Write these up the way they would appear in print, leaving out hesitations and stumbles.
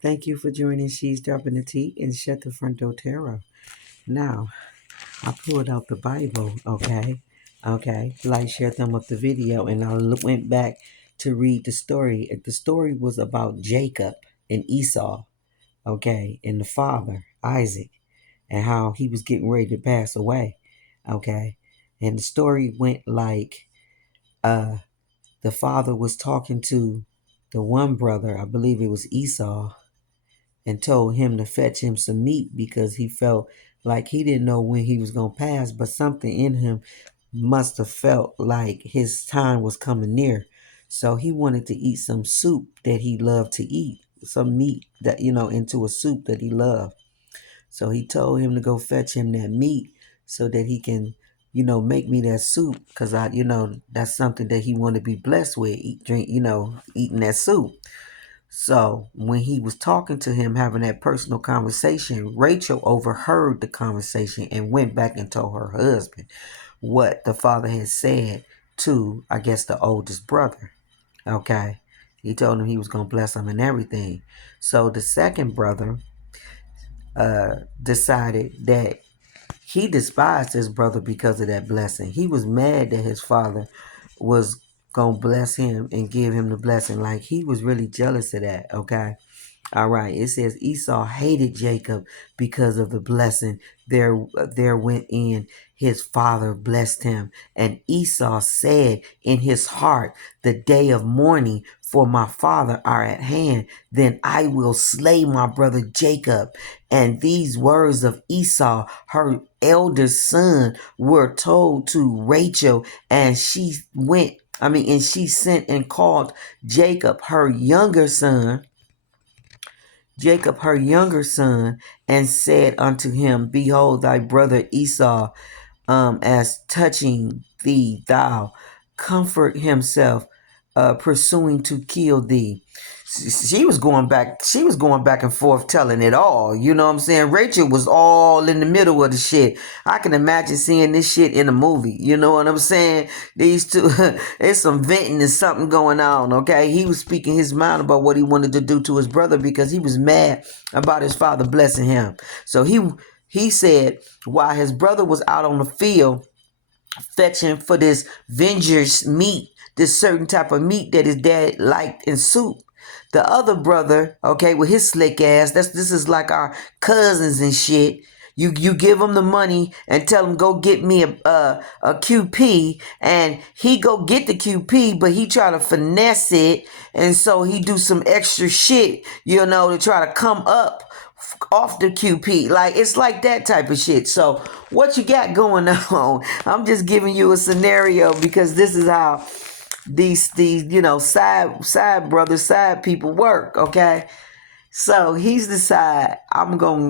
Thank you for joining She's Dropping the Tea and Shut the Front Door Tarot. Now, I pulled out the Bible, okay? Okay, like, share, thumb up the video, and I went back to read the story. The story was about Jacob and Esau, okay, and the father, Isaac, and how he was getting ready to pass away, okay? And the story went like the father was talking to the one brother, I believe it was Esau, and told him to fetch him some meat because he felt like he didn't know when he was going to pass, but something in him must have felt like his time was coming near. So he wanted to eat some soup that he loved to eat, some meat that, into a soup that he loved. So he told him to go fetch him that meat so that he can, make me that soup because that's something that he wanted to be blessed with, eat, drink, eating that soup. So when he was talking to him, having that personal conversation, Rachel overheard the conversation and went back and told her husband what the father had said to, I guess, the oldest brother. Okay. He told him he was going to bless him and everything. So the second brother decided that he despised his brother because of that blessing. He was mad that his father was going to bless him and give him the blessing. Like, he was really jealous of that. Okay. All right. It says Esau hated Jacob because of the blessing. There went in his father blessed him. And Esau said in his heart, the day of mourning for my father are at hand. Then I will slay my brother Jacob. And these words of Esau, her eldest son, were told to Rachel, and she sent and called Jacob, her younger son, and said unto him, behold, thy brother Esau, as touching thee, thou comfort himself, pursuing to kill thee. She was going back. She was going back and forth telling it all. You know what I'm saying? Rachel was all in the middle of the shit. I can imagine seeing this shit in a movie. You know what I'm saying? These two, there's some venting and something going on. Okay, he was speaking his mind about what he wanted to do to his brother because he was mad about his father blessing him. So he said while his brother was out on the field fetching for this vengeance meat, this certain type of meat that his dad liked in soup. The other brother, okay, with his slick ass, this is like our cousins and shit. You give him the money and tell him go get me a QP, and he go get the QP, but he try to finesse it, and so he do some extra shit, to try to come up off the QP. Like, it's like that type of shit. So what you got going on? I'm just giving you a scenario because this is how these side brothers, side people work. Okay. So he's decided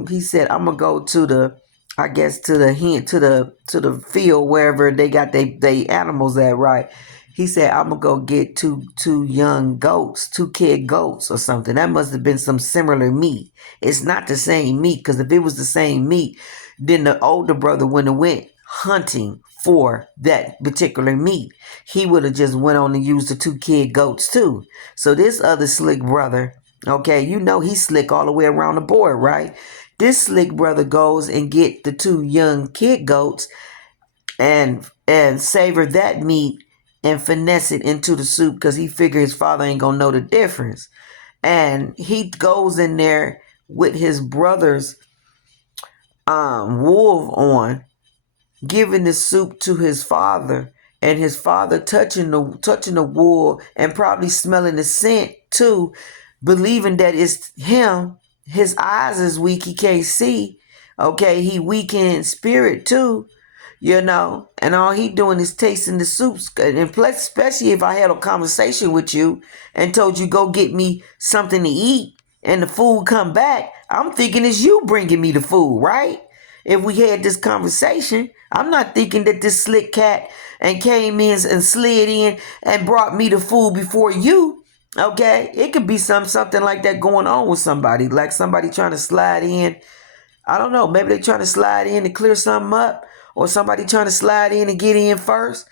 he said I'm gonna go to the, I guess, to the field wherever they got they animals at, right? He said I'm gonna go get two young goats, two kid goats or something. That must have been some similar meat. It's not the same meat, because if it was the same meat, then the older brother wouldn't have went hunting for that particular meat. He would have just went on and used the two kid goats too. So this other slick brother, okay, he's slick all the way around the board, right? This slick brother goes and get the two young kid goats and savor that meat and finesse it into the soup because he figured his father ain't gonna know the difference. And he goes in there with his brother's wolf on, giving the soup to his father, and his father touching the wool and probably smelling the scent too, believing that it's him. His eyes is weak, he can't see. Okay, he weak in spirit too, and all he doing is tasting the soups. And plus, especially if I had a conversation with you and told you go get me something to eat and the food come back, I'm thinking it's you bringing me the food, right? If we had this conversation, I'm not thinking that this slick cat and came in and slid in and brought me the food before you. Okay, it could be something like that going on with somebody, like somebody trying to slide in. I don't know. Maybe they're trying to slide in to clear something up, or somebody trying to slide in and get in first,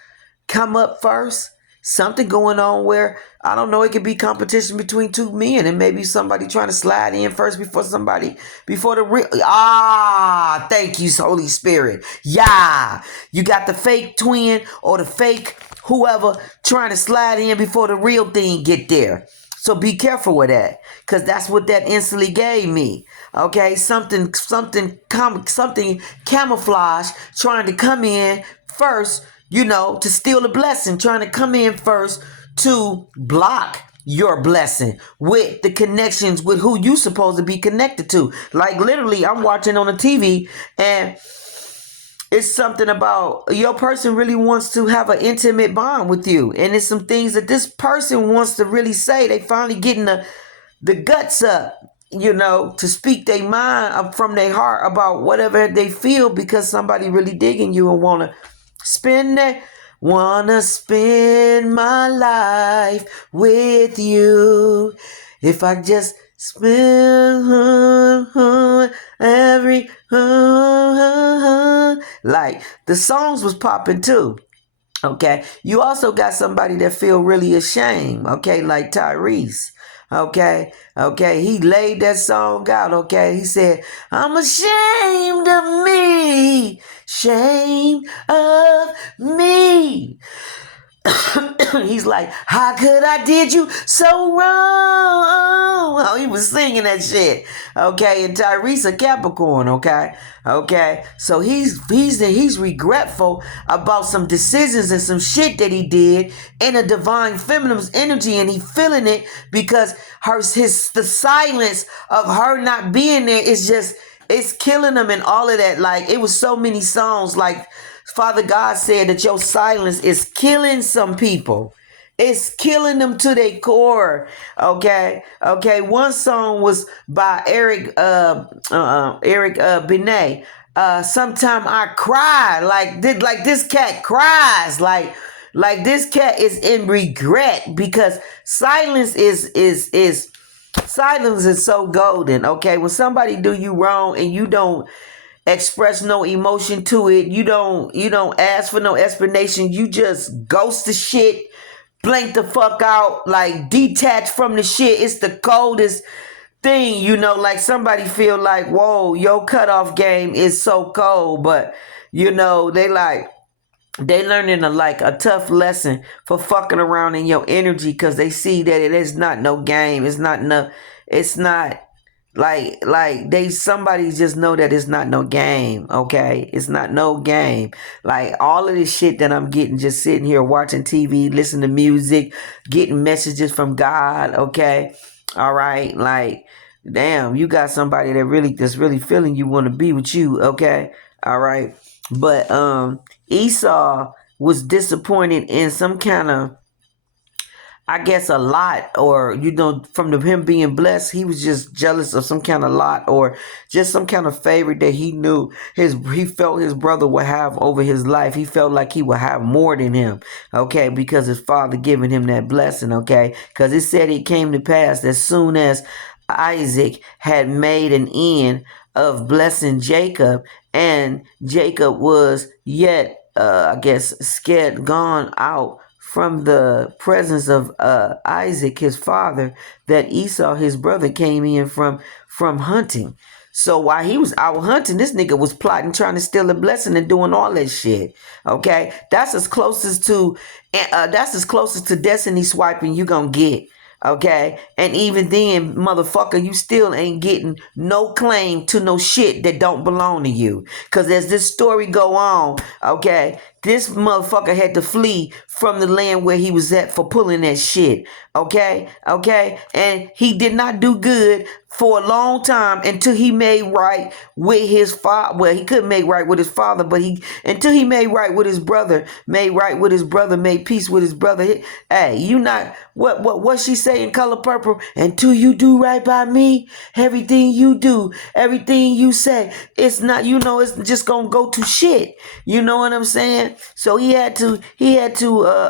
come up first. something going on where, I don't know, it could be competition between two men, and maybe somebody trying to slide in first before the real. Thank you, Holy Spirit. Yeah, you got the fake twin or the fake whoever trying to slide in before the real thing get there. So be careful with that, because that's what that instantly gave me. Okay, something camouflage trying to come in first, to steal the blessing, trying to come in first to block your blessing with the connections with who you supposed to be connected to. Like literally, I'm watching on the TV and it's something about your person really wants to have an intimate bond with you. And it's some things that this person wants to really say. They finally getting the guts up, to speak their mind up from their heart about whatever they feel, because somebody really digging you and wanna spend my life with you. If I just spend every like the songs was popping too. Okay, you also got somebody that feel really ashamed. Okay, like Tyrese. Okay, he laid that song out. Okay, he said, "I'm ashamed of me, shame of me." He's like, "How could I did you so wrong?" Oh, he was singing that shit. Okay, and Tyrese a Capricorn. Okay. So he's regretful about some decisions and some shit that he did in a divine feminine's energy, and he feeling it because the silence of her not being there is just, it's killing him and all of that. Like, it was so many songs like Father God said that your silence is killing some people. It's killing them to their core. Okay. One song was by Eric Benet. Sometime I cry like this cat cries like this cat is in regret, because silence is silence is so golden. Okay, when somebody do you wrong and you don't express no emotion to it, you don't ask for no explanation, you just ghost the shit, blank the fuck out, like detach from the shit. It's the coldest thing, like somebody feel like, whoa, your cutoff game is so cold, but they learning a tough lesson for fucking around in your energy, because they see that it is not no game. It's not no. It's not somebody just know that it's not no game. Okay, it's not no game. Like all of this shit that I'm getting, just sitting here watching TV, listening to music, getting messages from God. Okay, all right, like damn, you got somebody that's really feeling you, want to be with you. Okay, all right. But Esau was disappointed in some kind of, I guess, a lot, or from him being blessed, he was just jealous of some kind of lot, or just some kind of favor that he felt his brother would have over his life. He felt like he would have more than him, okay, because his father giving him that blessing, okay, because it said it came to pass as soon as Isaac had made an end of blessing Jacob, and Jacob was yet, I guess, scared, gone out from the presence of Isaac, his father, that Esau, his brother, came in from hunting. So while he was out hunting, this nigga was plotting, trying to steal a blessing and doing all that shit. Okay, that's as closest to destiny swiping you gonna get. Okay, and even then, motherfucker, you still ain't getting no claim to no shit that don't belong to you. Cause as this story go on, okay, this motherfucker had to flee from the land where he was at for pulling that shit. Okay, and he did not do good for a long time until he made right with his father. Well, he couldn't make right with his father, but until he made right with his brother, made peace with his brother. Hey, you not what she say in Color Purple? Until you do right by me, everything you do, everything you say, it's not, it's just gonna go to shit. You know what I'm saying? So he had to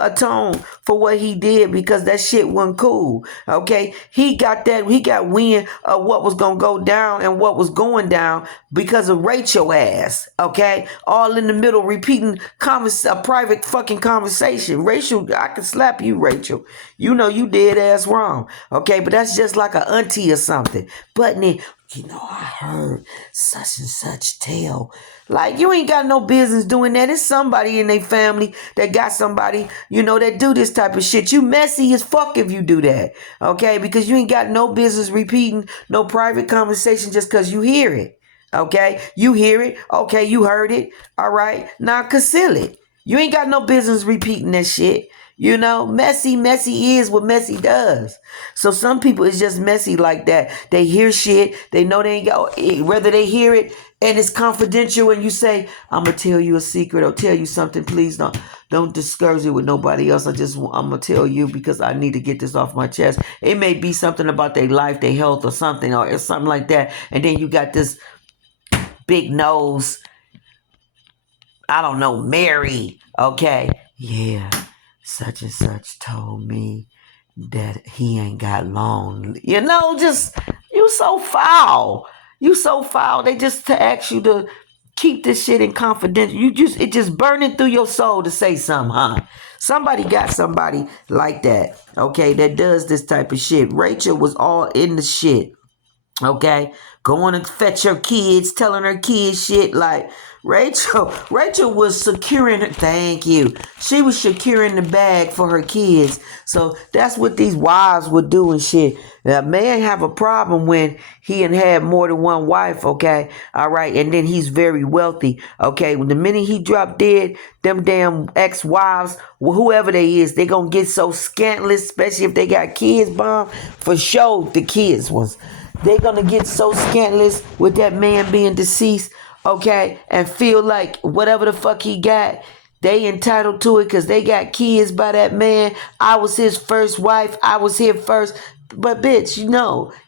atone for what he did, because that shit wasn't cool. Okay, he got wind of what was going to go down and what was going down because of Rachel ass. Okay. All in the middle repeating a private fucking conversation. Rachel, I can slap you, Rachel. You know you dead ass wrong. Okay. But that's just like an auntie or something. But then, I heard such and such tell. Like, you ain't got no business doing that. It's somebody in their family that got somebody, that do this type of shit. You messy as fuck if you do that. Okay? Because you ain't got no business repeating no private conversation just because you hear it. Okay? You hear it. Okay, you heard it. All right? Now conceal it. You ain't got no business repeating that shit. Messy is what messy does. So some people is just messy like that. They hear shit. They know they ain't got, whether they hear it and it's confidential and you say, I'm going to tell you a secret or tell you something. Please don't discourage it with nobody else. I'm going to tell you because I need to get this off my chest. It may be something about their life, their health or something like that. And then you got this big nose, I don't know, Mary. Okay. Yeah. Such and such told me that he ain't got long. Just, you so foul. You so foul. They just to ask you to keep this shit in confidential. It just burning through your soul to say something, huh? Somebody got somebody like that, okay, that does this type of shit. Rachel was all in the shit. Okay, going to fetch her kids, telling her kids shit like Rachel was securing her. Thank you. She was securing the bag for her kids. So that's what these wives would do and shit. A man have a problem when he had more than one wife. Okay, all right, and then he's very wealthy. Okay, when the minute he dropped dead, them damn ex-wives, whoever they is, they gonna get so scantless, especially if they got kids, bomb. For sure, the kids was. They're going to get so scantless with that man being deceased, okay, and feel like whatever the fuck he got, they entitled to it because they got kids by that man. I was his first wife. I was here first. But bitch,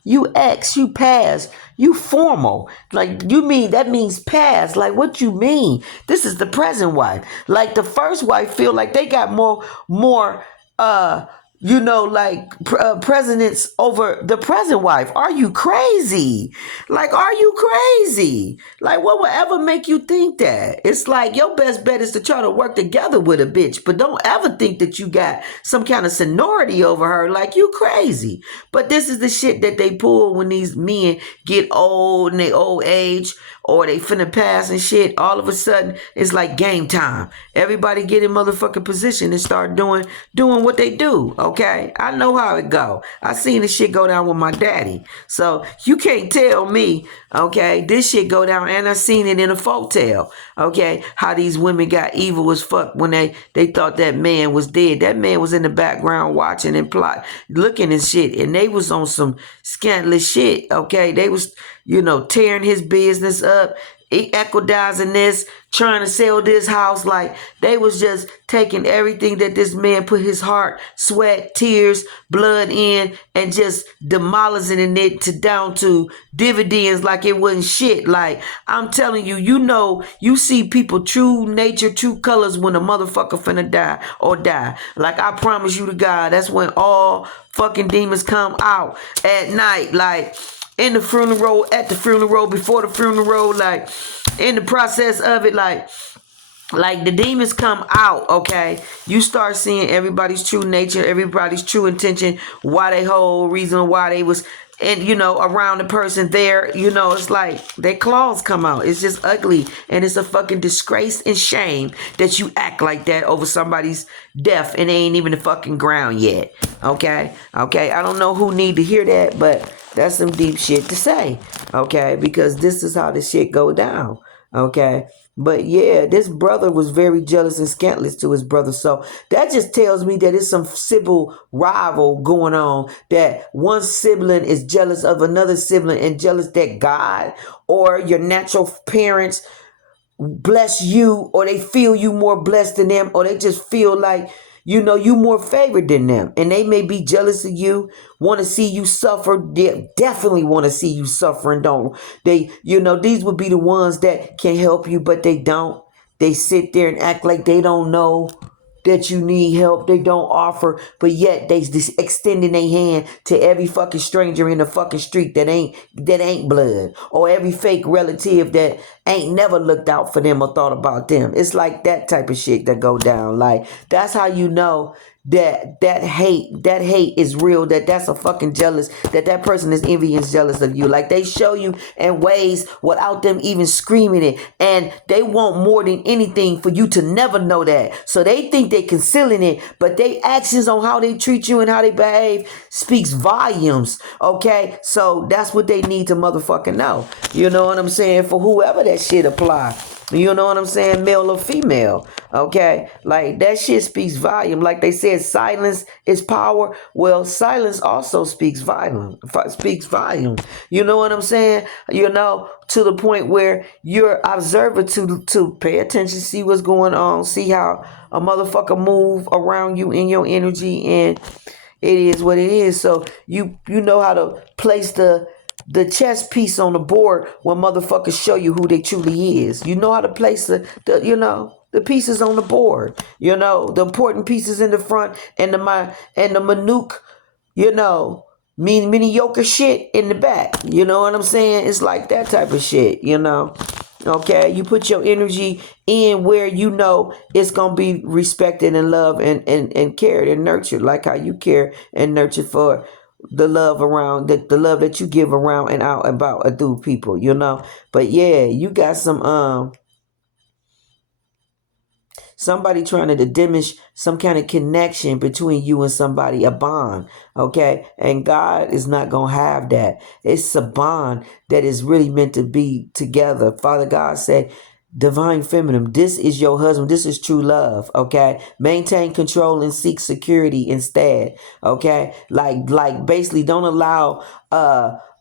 you ex, you past, you formal. Like, that means past. Like, what you mean? This is the present wife. Like, the first wife feel like they got more, precedence over the present wife. Are you crazy? Like, are you crazy? Like, what would ever make you think that? It's like your best bet is to try to work together with a bitch, but don't ever think that you got some kind of seniority over her. Like, you crazy. But this is the shit that they pull when these men get old in their old age or they finna pass and shit. All of a sudden, it's like game time. Everybody get in motherfucking position and start doing what they do. Okay, I know how it go. I seen this shit go down with my daddy. So you can't tell me, okay, this shit go down, and I seen it in a folktale. Okay, how these women got evil as fuck when they thought that man was dead. That man was in the background watching and plot, looking and shit, and they was on some scandalous shit. Okay, they was tearing his business up, equidizing this, trying to sell this house. Like, they was just taking everything that this man put his heart, sweat, tears, blood in, and just demolishing it down to dividends like it wasn't shit. Like, I'm telling you, you see people true nature, true colors when a motherfucker finna die. Like, I promise you to God, that's when all fucking demons come out at night. Like, in the funeral, at the funeral, before the funeral, like in the process of it, like the demons come out, okay? You start seeing everybody's true nature, everybody's true intention, why they whole reason why they was around the person there, it's like their claws come out. It's just ugly, and it's a fucking disgrace and shame that you act like that over somebody's death and they ain't even the fucking ground yet. Okay? I don't know who need to hear that, but that's some deep shit to say, okay? Because this is how the shit go down, okay? But yeah, this brother was very jealous and scandalous to his brother. So that just tells me that it's some civil rival going on, that one sibling is jealous of another sibling and jealous that God or your natural parents bless you, or they feel you more blessed than them, or they just feel like you more favored than them, and they may be jealous of you, want to see you suffer. They definitely want to see you suffer, and don't they? These would be the ones that can help you, but they don't. They sit there and act like they don't know. that you need help. They don't offer, but yet they just extending their hand to every fucking stranger in the fucking street that ain't blood, or every fake relative that ain't never looked out for them or thought about them. It's like that type of shit that go down. Like, that's how you know that hate is real, that's a fucking jealous, that person is envious, jealous of you. Like, they show you in ways without them even screaming it, and they want more than anything for you to never know that. So they think they concealing it, but they actions on how they treat you and how they behave speaks volumes. Okay, so that's what they need to motherfucking know. You know what I'm saying? For whoever that shit apply. You know what I'm saying? Male or female. Okay? Like, that shit speaks volume. Like they said, silence is power. Well, silence also speaks volume. You know what I'm saying? You know, to the point where you're observer to pay attention, see what's going on, see how a motherfucker move around you in your energy, and it is what it is. So you know how to place the chess piece on the board when motherfuckers show you who they truly is. You know how to place the pieces on the board. You know, the important pieces in the front, and the minute, you know, mediocre shit in the back. You know what I'm saying? It's like that type of shit, you know. Okay, you put your energy in where you know it's gonna be respected and loved and cared and nurtured, like how you care and nurture for the love around, the love that you give around and out about through people, you know. But yeah, you got somebody trying to diminish some kind of connection between you and somebody, a bond. Okay, and God is not gonna have that. It's a bond that is really meant to be together. Father God said, divine feminine, this is your husband, this is true love. Okay, maintain control and seek security instead. Okay, like basically don't allow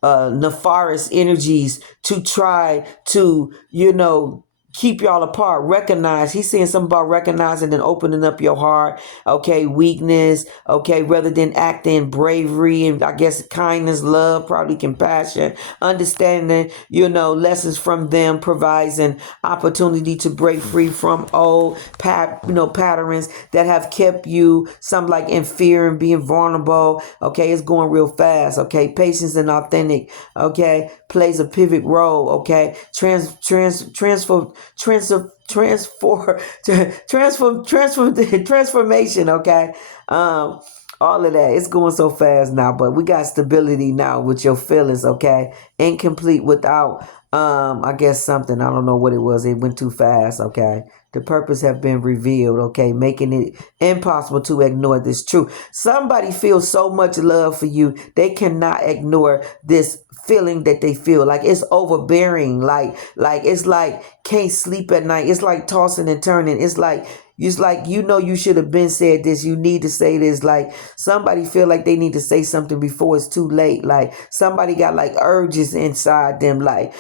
nefarious energies to try to, you know, keep y'all apart. Recognize, he's saying something about recognizing and opening up your heart. Okay, weakness. Okay, rather than acting bravery and, I guess, kindness, love, probably compassion, understanding, you know, lessons from them provides an opportunity to break free from old patterns that have kept you, some like in fear and being vulnerable. Okay, it's going real fast. Okay, patience and authentic, okay, plays a pivot role. Okay, transformation. Okay, all of that. It's going so fast now, but we got stability now with your feelings. Okay, incomplete without I guess something, I don't know what it was, it went too fast. Okay, the purpose have been revealed. Okay, making it impossible to ignore this truth. Somebody feels so much love for you, they cannot ignore this feeling that they feel. Like, it's overbearing. Like it's like can't sleep at night. It's like tossing and turning. It's like, you know, you should have been said this. You need to say this. Like, somebody feel like they need to say something before it's too late. Like, somebody got like urges inside them. Like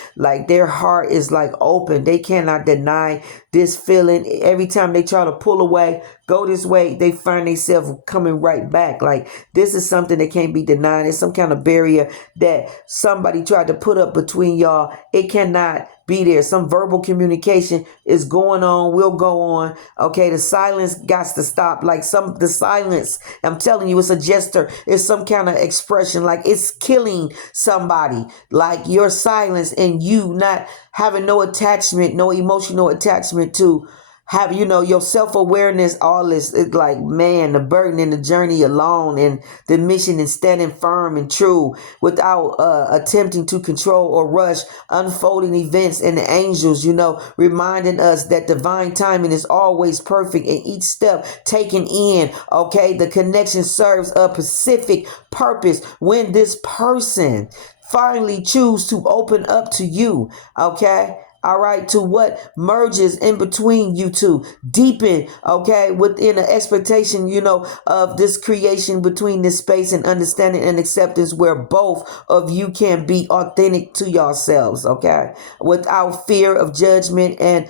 their heart is like open. They cannot deny this feeling. Every time they try to pull away, go this way, they find themselves coming right back. Like, this is something that can't be denied. It's some kind of barrier that somebody tried to put up between y'all. It cannot be there. Some verbal communication is going on, will go on. Okay, the silence got to stop. Like, the silence, I'm telling you, it's a gesture. It's some kind of expression. Like, it's killing somebody. Like, your silence and you not having no attachment, no emotional attachment to have, you know, your self-awareness, all this. It's like, man, the burden and the journey alone, and the mission, and standing firm and true without attempting to control or rush unfolding events, and the angels, you know, reminding us that divine timing is always perfect, and each step taken in, okay, the connection serves a specific purpose. When this person finally choose to open up to you, okay, all right, to what merges in between you two, deepen, okay, within an expectation, you know, of this creation between this space and understanding and acceptance, where both of you can be authentic to yourselves, okay, without fear of judgment, and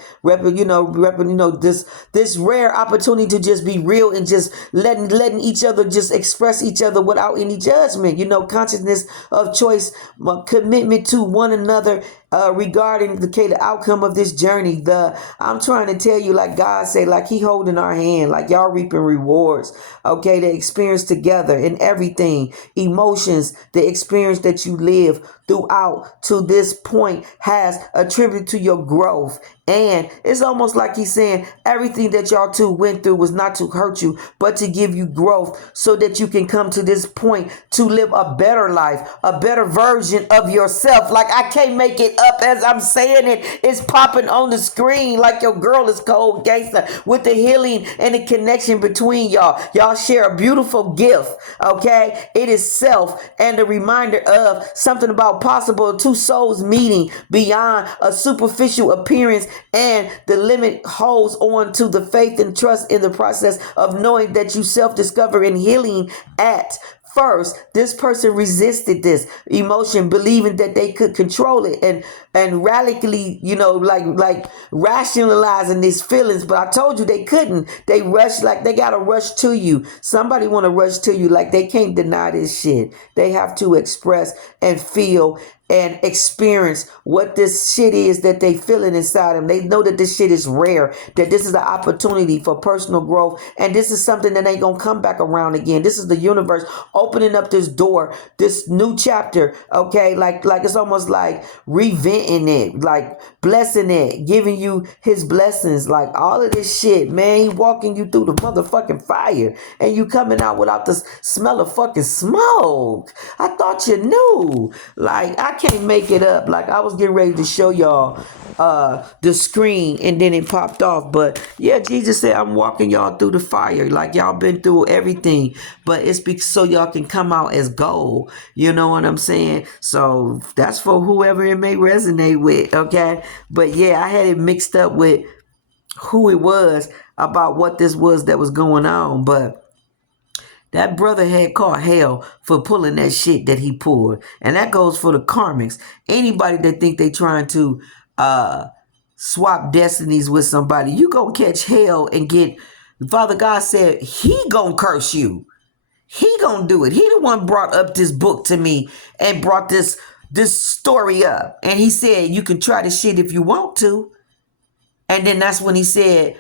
this rare opportunity to just be real and just letting each other just express each other without any judgment, you know, consciousness of choice, commitment to one another, regarding the outcome of this journey. I'm trying to tell you, like God said, like He holding our hand, like y'all reaping rewards. Okay, the experience together and everything, emotions, the experience that you live throughout to this point has attributed to your growth. And it's almost like He's saying everything that y'all two went through was not to hurt you, but to give you growth so that you can come to this point to live a better life, a better version of yourself. Like, I can't make it up as I'm saying it. It's popping on the screen like your girl is cold gangster with the healing and the connection between y'all. Y'all share a beautiful gift, okay? It is self and a reminder of something about possible two souls meeting beyond a superficial appearance, and the limit holds on to the faith and trust in the process of knowing that you self-discover and healing at first. This person resisted this emotion, believing that they could control it, and radically, like rationalizing these feelings. But I told you they couldn't. They rush, like they gotta rush to you. Somebody want to rush to you, like they can't deny this shit. They have to express and feel and experience what this shit is that they feeling inside them. They know that this shit is rare, that this is an opportunity for personal growth, and this is something that ain't gonna come back around again. This is the universe opening up this door, this new chapter, okay? Like it's almost like reventing it, like blessing it, giving you His blessings, like all of this shit, man. He walking you through the motherfucking fire, and you coming out without the smell of fucking smoke. I thought you knew. Like, I can't make it up. Like, I was getting ready to show y'all the screen, and then it popped off. But yeah, Jesus said, I'm walking y'all through the fire. Like, y'all been through everything, but it's so y'all can come out as gold. You know what I'm saying? So that's for whoever it may resonate with, okay? But yeah, I had it mixed up with who it was about what this was that was going on. But that brother had caught hell for pulling that shit that he pulled. And that goes for the karmics. Anybody that think they trying to swap destinies with somebody, you gonna catch hell and get... Father God said He gonna curse you. He gonna do it. He the one brought up this book to me and brought this story up. And He said, you can try this shit if you want to. And then that's when He said,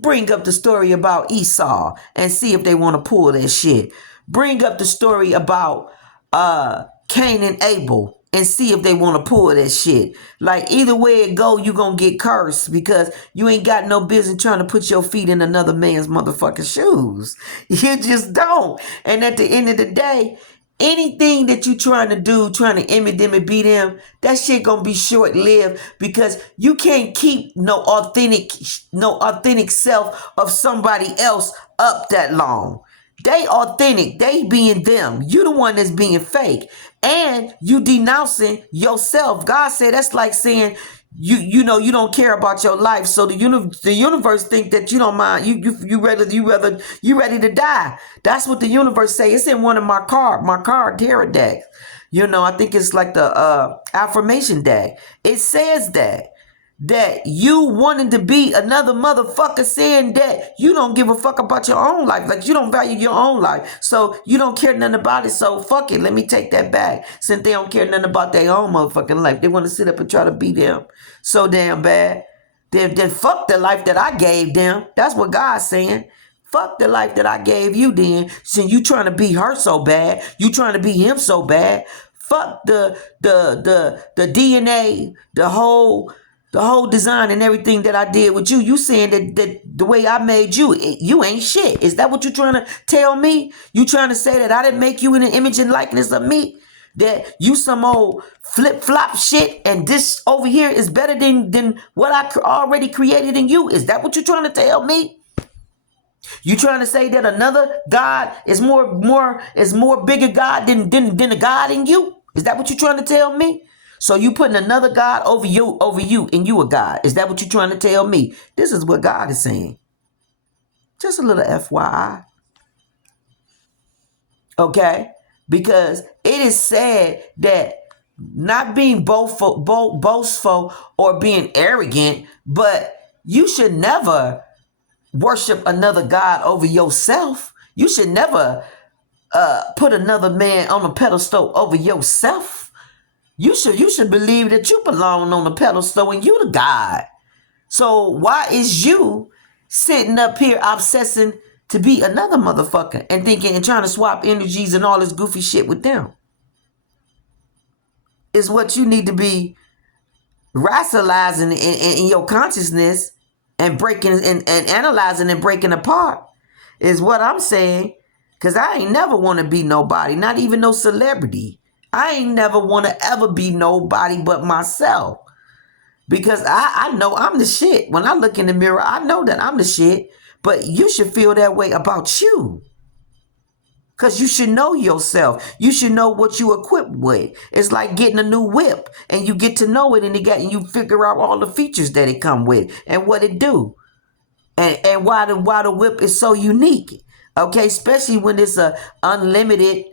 bring up the story about Esau and see if they want to pull that shit. Bring up the story about Cain and Abel and see if they want to pull that shit. Like, either way it go, you gonna get cursed, because you ain't got no business trying to put your feet in another man's motherfucking shoes. You just don't. And at the end of the day, anything that you trying to do, trying to imitate them and beat them, that shit gonna be short-lived, because you can't keep no authentic self of somebody else up that long. They authentic, they being them. You the one that's being fake, and you denouncing yourself. God said that's like saying you don't care about your life, so the universe think that you don't mind. You ready to die. That's what the universe say. It's in one of my card tarot decks. I think it's like the affirmation deck. It says that you wanted to be another motherfucker, saying that you don't give a fuck about your own life. Like, you don't value your own life. So you don't care nothing about it. So fuck it. Let me take that back. Since they don't care nothing about their own motherfucking life, they want to sit up and try to beat them so damn bad. Then fuck the life that I gave them. That's what God's saying. Fuck the life that I gave you then. Since you trying to be her so bad, you trying to be him so bad. Fuck the DNA, the whole design and everything that I did with you. You saying that the way I made you, you ain't shit. Is that what you trying to tell me? You trying to say that I didn't make you in the image and likeness of me? That you some old flip-flop shit, and this over here is better than what I already created in you? Is that what you trying to tell me? You trying to say that another God is more bigger God than a God in you? Is that what you trying to tell me? So you putting another God over you, and you a God. Is that what you trying to tell me? This is what God is saying. Just a little FYI. Okay? Because it is said that not being boastful or being arrogant, but you should never worship another God over yourself. You should never put another man on a pedestal over yourself. You should believe that you belong on the pedestal and you the God. So why is you sitting up here obsessing to be another motherfucker and thinking and trying to swap energies and all this goofy shit with them? Is what you need to be rationalizing in your consciousness and breaking and analyzing and breaking apart is what I'm saying. Cause I ain't never want to be nobody, not even no celebrity. I ain't never want to ever be nobody but myself. Because I know I'm the shit. When I look in the mirror, I know that I'm the shit. But you should feel that way about you. Because you should know yourself. You should know what you equipped with. It's like getting a new whip. And you get to know it and you figure out all the features that it come with. And what it do. And why the whip is so unique. Okay, especially when it's a unlimited,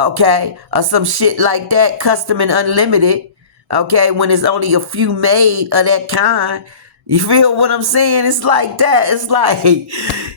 okay, or some shit like that, custom and unlimited, okay, when there's only a few made of that kind. You feel what I'm saying? It's like that. It's like,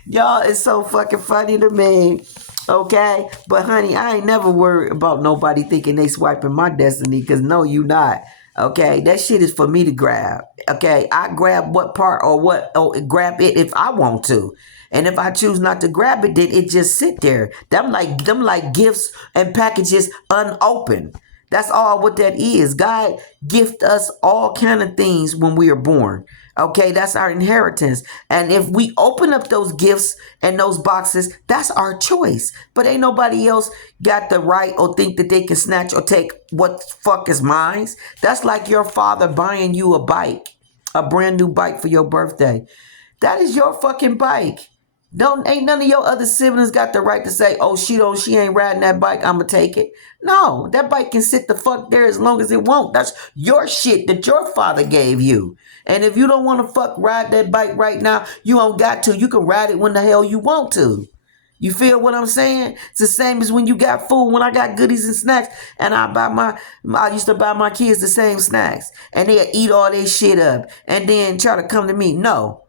y'all, it's so fucking funny to me. Okay, but honey, I ain't never worried about nobody thinking they swiping my destiny, because no, you not. Okay, that shit is for me to grab. Okay, I grab what part or grab it if I want to. And if I choose not to grab it, then it just sit there. Them like gifts and packages unopened. That's all what that is. God gift us all kind of things when we are born. Okay, that's our inheritance. And if we open up those gifts and those boxes, that's our choice. But ain't nobody else got the right or think that they can snatch or take what fuck is mine. That's like your father buying you a bike, a brand new bike for your birthday. That is your fucking bike. Ain't none of your other siblings got the right to say, oh, she ain't riding that bike, I'ma take it. No, that bike can sit the fuck there as long as it won't. That's your shit that your father gave you. And if you don't want to fuck ride that bike right now, you don't got to. You can ride it when the hell you want to. You feel what I'm saying? It's the same as when you got food. When I got goodies and snacks, and I used to buy my kids the same snacks, and they'll eat all their shit up, and then try to come to me. No,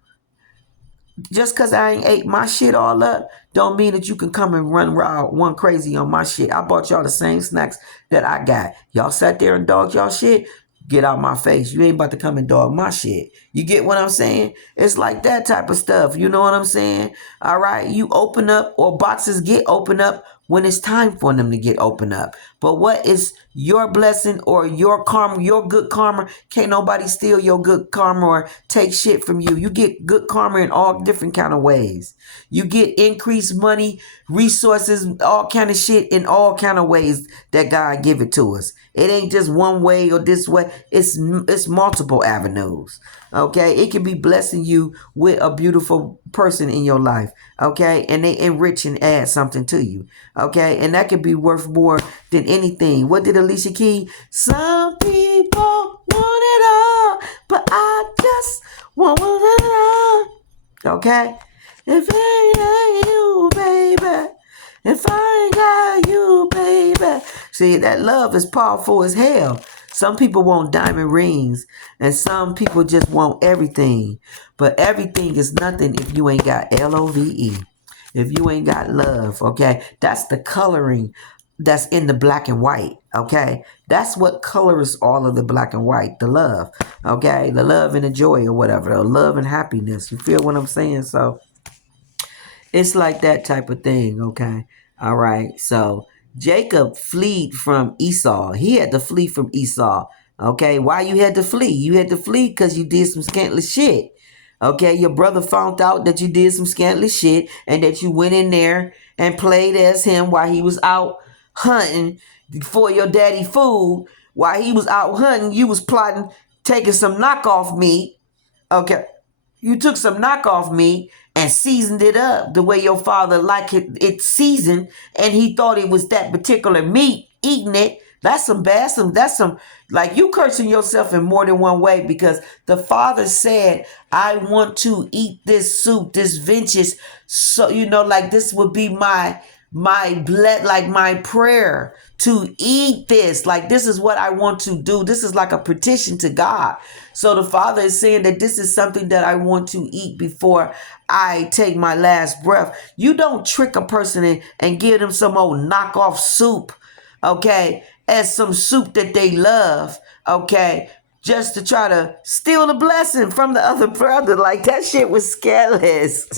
just because I ain't ate my shit all up, don't mean that you can come and run wild, one crazy on my shit. I bought y'all the same snacks that I got. Y'all sat there and dogged y'all shit. Get out my face. You ain't about to come and dog my shit. You get what I'm saying? It's like that type of stuff. You know what I'm saying? All right. You open up, or boxes get open up when it's time for them to get open up. But what is your blessing or your karma, your good karma? Can't nobody steal your good karma or take shit from you. You get good karma in all different kind of ways. You get increased money, resources, all kind of shit in all kind of ways that God give it to us. It ain't just one way or this way. It's multiple avenues. Okay, it can be blessing you with a beautiful person in your life. Okay, and they enrich and add something to you. Okay, and that could be worth more than anything. What did Alicia Keys? Some people want it all, but I just want it all. Okay, if it ain't you, baby. If I ain't got you, baby. See, that love is powerful as hell. Some people want diamond rings, and some people just want everything. But everything is nothing if you ain't got LOVE. If you ain't got love, okay? That's the coloring that's in the black and white, okay? That's what colors all of the black and white, the love, okay? The love and the joy or whatever, the love and happiness. You feel what I'm saying? So it's like that type of thing, okay? All right. So Jacob fled from Esau. He had to flee from Esau. Okay. Why you had to flee? You had to flee because you did some scandalous shit. Okay. Your brother found out that you did some scandalous shit and that you went in there and played as him while he was out hunting for your daddy food. While he was out hunting, you was plotting, taking some knockoff meat. Okay. You took some knockoff meat and seasoned it up the way your father liked it seasoned, and he thought it was that particular meat, eating it. That's some bad, that's some, like, you cursing yourself in more than one way, because the father said, I want to eat this soup, this vintage. So, like, this would be my blood, like my prayer to eat this. Like, this is what I want to do. This is like a petition to God. So the father is saying that this is something that I want to eat before I take my last breath. You don't trick a person and give them some old knockoff soup, okay, as some soup that they love, okay, just to try to steal the blessing from the other brother. Like, that shit was scandalous.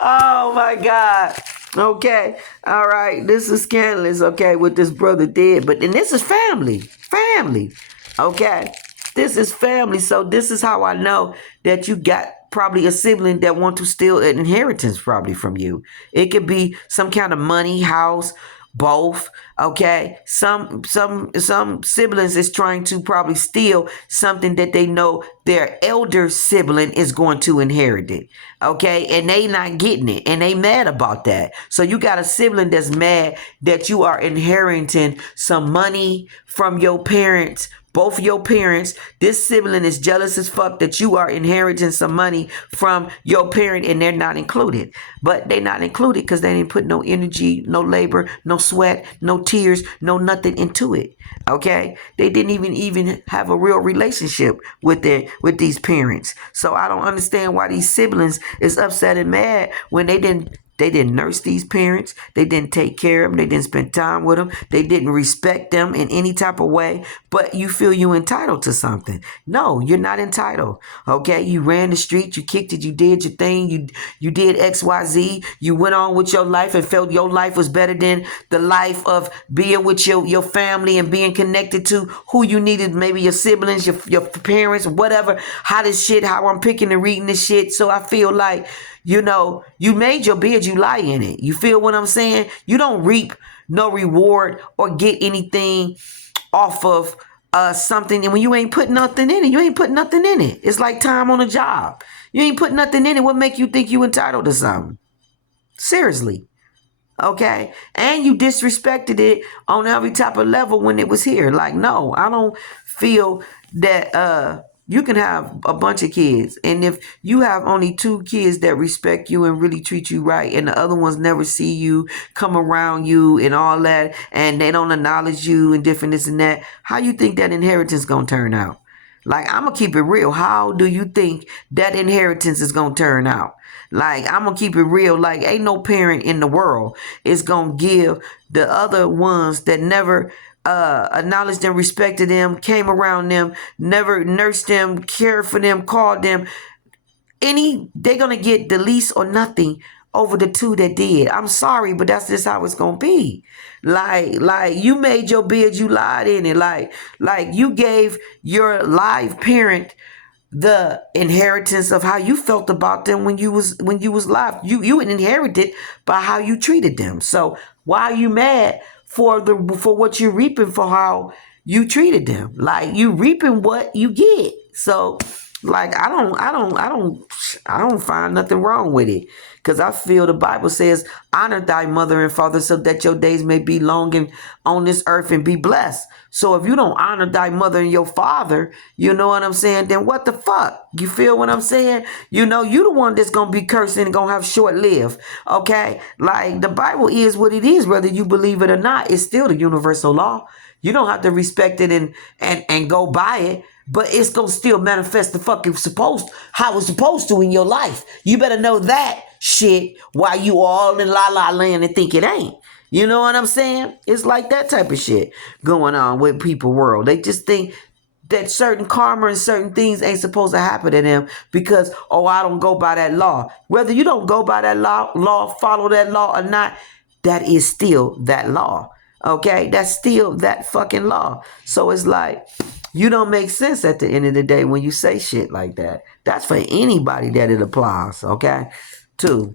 Oh my God. Okay. All right. This is scandalous, okay, what this brother did. But then this is family. Family. Okay. This is family. So this is how I know that you got probably a sibling that want to steal an inheritance probably from you. It could be some kind of money, house, both. Okay, some siblings is trying to probably steal something that they know their elder sibling is going to inherit it. Okay, and they not getting it, and they mad about that. So you got a sibling that's mad that you are inheriting some money from your parents, both your parents. This sibling is jealous as fuck that you are inheriting some money from your parent and they're not included. But they're not included because they didn't put no energy, no labor, no sweat, no tears, no nothing into it. Okay, they didn't even have a real relationship with these parents. So I don't understand why these siblings is upset and mad when they didn't nurse these parents. They didn't take care of them. They didn't spend time with them. They didn't respect them in any type of way. But you feel you entitled to something. No, you're not entitled. Okay, you ran the street. You kicked it. You did your thing. You did X, Y, Z. You went on with your life and felt your life was better than the life of being with your family and being connected to who you needed. Maybe your siblings, your parents, whatever. How I'm picking and reading this shit. So I feel like, you made your bed, you lie in it. You feel what I'm saying? You don't reap no reward or get anything off of something. And when you ain't put nothing in it, you ain't put nothing in it. It's like time on a job. You ain't put nothing in it. What make you think you entitled to something? Seriously. Okay, and you disrespected it on every type of level when it was here. Like, no, I don't feel that you can have a bunch of kids, and if you have only 2 kids that respect you and really treat you right, and the other ones never see you, come around you and all that, and they don't acknowledge you and different this and that, how you think that inheritance gonna turn out? Like, I'm gonna keep it real. How do you think that inheritance is gonna turn out? Like, I'm gonna keep it real. Like, ain't no parent in the world is gonna give the other ones that never acknowledged them, respected them, came around them, never nursed them, cared for them, called them, they're gonna get the least or nothing over the 2 that did. I'm sorry, but that's just how it's gonna be. Like you made your bed, you lied in it. Like you gave your live parent the inheritance of how you felt about them when you was live. You inherited by how you treated them. So why are you mad for what you're reaping for how you treated them? Like, you reaping what you get. So, like, I don't find nothing wrong with it, because I feel the Bible says, honor thy mother and father so that your days may be long and on this earth and be blessed. So if you don't honor thy mother and your father, you know what I'm saying, then what the fuck? You feel what I'm saying? You the one that's gonna be cursing and gonna have short live. Okay, like, the Bible is what it is, whether you believe it or not. It's still the universal law. You don't have to respect it and go by it, but it's gonna still manifest the fucking how it's supposed to in your life. You better know that shit while you all in la la land and think it ain't. You know what I'm saying? It's like that type of shit going on with people world. They just think that certain karma and certain things ain't supposed to happen to them because, oh, I don't go by that law. Whether you don't go by that law, follow that law or not, that is still that law. Okay, that's still that fucking law. So it's like, you don't make sense at the end of the day when you say shit like that. That's for anybody that it applies, okay, to.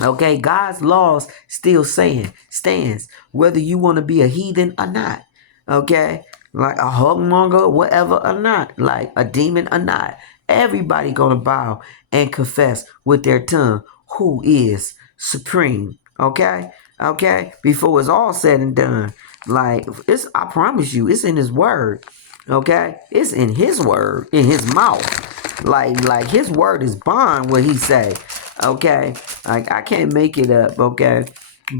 Okay, God's laws still stands, whether you want to be a heathen or not. Okay, like a hugmonger, whatever or not, like a demon or not. Everybody gonna bow and confess with their tongue who is supreme. Okay, before it's all said and done. Like, I promise you, it's in His word. Okay, it's in His word, in His mouth. Like His word is bond. What He say. Okay, like, I can't make it up. Okay,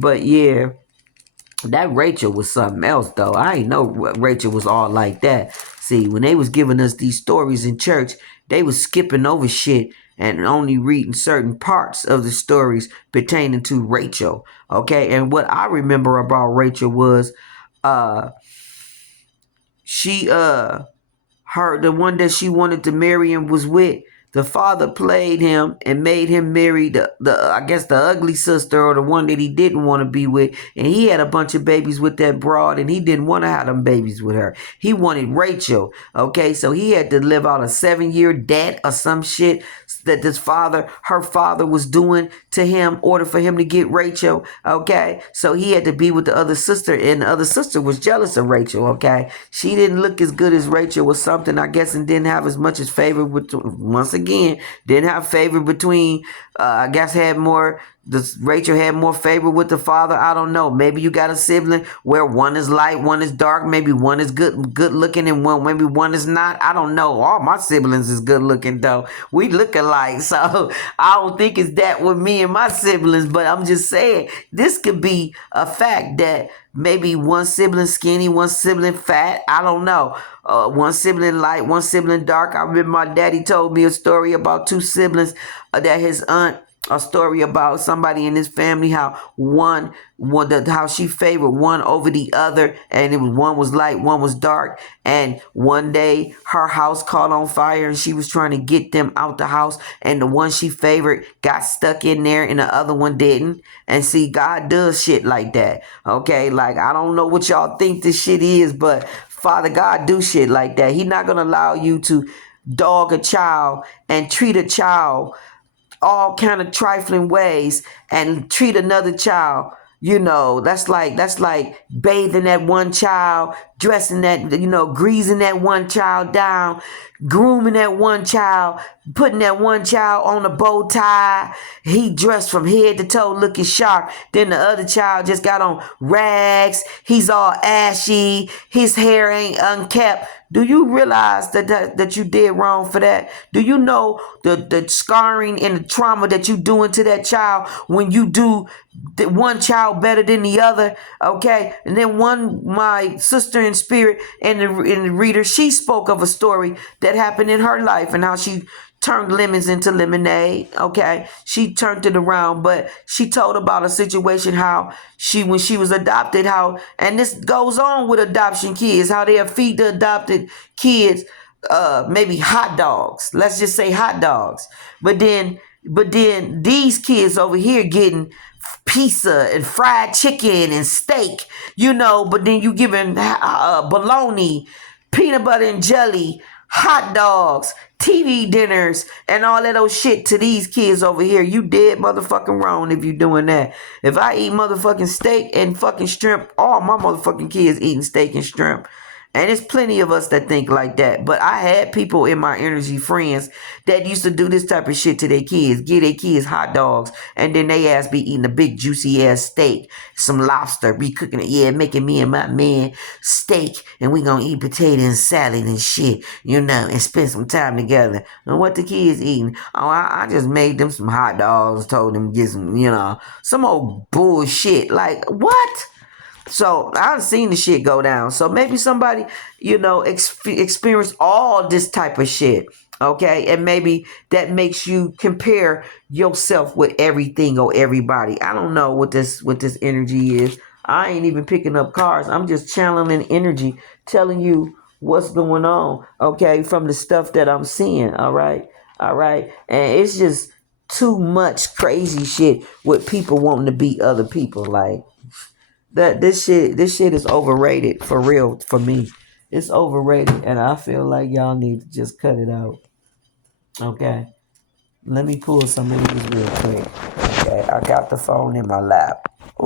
but yeah, that Rachel was something else though. I ain't know Rachel was all like that. See, when they was giving us these stories in church, they was skipping over shit and only reading certain parts of the stories pertaining to Rachel. Okay, and what I remember about Rachel was she her the one that she wanted to marry and was with, the father played him and made him marry the I guess the ugly sister or the one that he didn't want to be with, and he had a bunch of babies with that broad, and he didn't want to have them babies with her. He wanted Rachel. Okay, so he had to live out a 7-year debt or some shit that her father was doing to him in order for him to get Rachel. Okay, so he had to be with the other sister, and the other sister was jealous of Rachel. Okay, she didn't look as good as Rachel or something, I guess, and didn't have as much as favor with, once again, didn't have favor between, I guess had more, Rachel had more favor with the father. I don't know. Maybe you got a sibling where one is light, one is dark. Maybe one is good looking, and maybe one is not. I don't know. All my siblings is good looking though. We look alike, so I don't think it's that with me and my siblings. But I'm just saying this could be a fact that maybe one sibling skinny, one sibling fat. I don't know. One sibling light, one sibling dark. I remember my daddy told me a story about two siblings that his aunt, a story about somebody in his family, how how she favored one over the other, and it was one was light, one was dark, and one day her house caught on fire and she was trying to get them out the house, and the one she favored got stuck in there and the other one didn't. And see, God does shit like that. Okay, like I don't know what y'all think this shit is, but Father God do shit like that. He not gonna allow you to dog a child and treat a child all kind of trifling ways and treat another child. That's like bathing that one child, dressing that, greasing that one child down, grooming that one child, putting that one child on a bow tie. He dressed from head to toe looking sharp. Then the other child just got on rags. He's all ashy. His hair ain't unkept. Do you realize that you did wrong for that? Do you know the scarring and the trauma that you doing to that child when you do one child better than the other? Okay, and then my sister in spirit and the reader, she spoke of a story that happened in her life and how she turned lemons into lemonade. Okay, she turned it around, but she told about a situation how when she was adopted, how, and this goes on with adoption kids, how they feed the adopted kids maybe hot dogs. Let's just say hot dogs. But then these kids over here getting pizza and fried chicken and steak, but then you giving bologna, peanut butter and jelly, hot dogs, TV dinners, and all of those shit to these kids over here. You dead motherfucking wrong if you doing that. If I eat motherfucking steak and fucking shrimp, all my motherfucking kids eating steak and shrimp. And there's plenty of us that think like that. But I had people in my energy, friends, that used to do this type of shit to their kids. Give their kids hot dogs. And then they ass be eating a big juicy ass steak. Some lobster. Be cooking it. Yeah, making me and my man steak. And we gonna eat potato and salad and shit. And spend some time together. And what the kids eating? Oh, I just made them some hot dogs. Told them to get some old bullshit. Like, what? So I've seen the shit go down. So maybe somebody, experienced all this type of shit. Okay. And maybe that makes you compare yourself with everything or everybody. I don't know what this energy is. I ain't even picking up cards. I'm just channeling energy, telling you what's going on. Okay. From the stuff that I'm seeing. All right. All right. And it's just too much crazy shit with people wanting to be other people. Like, this shit is overrated for real for me. It's overrated, and I feel like y'all need to just cut it out. Okay, let me pull some of these real quick. Okay, I got the phone in my lap.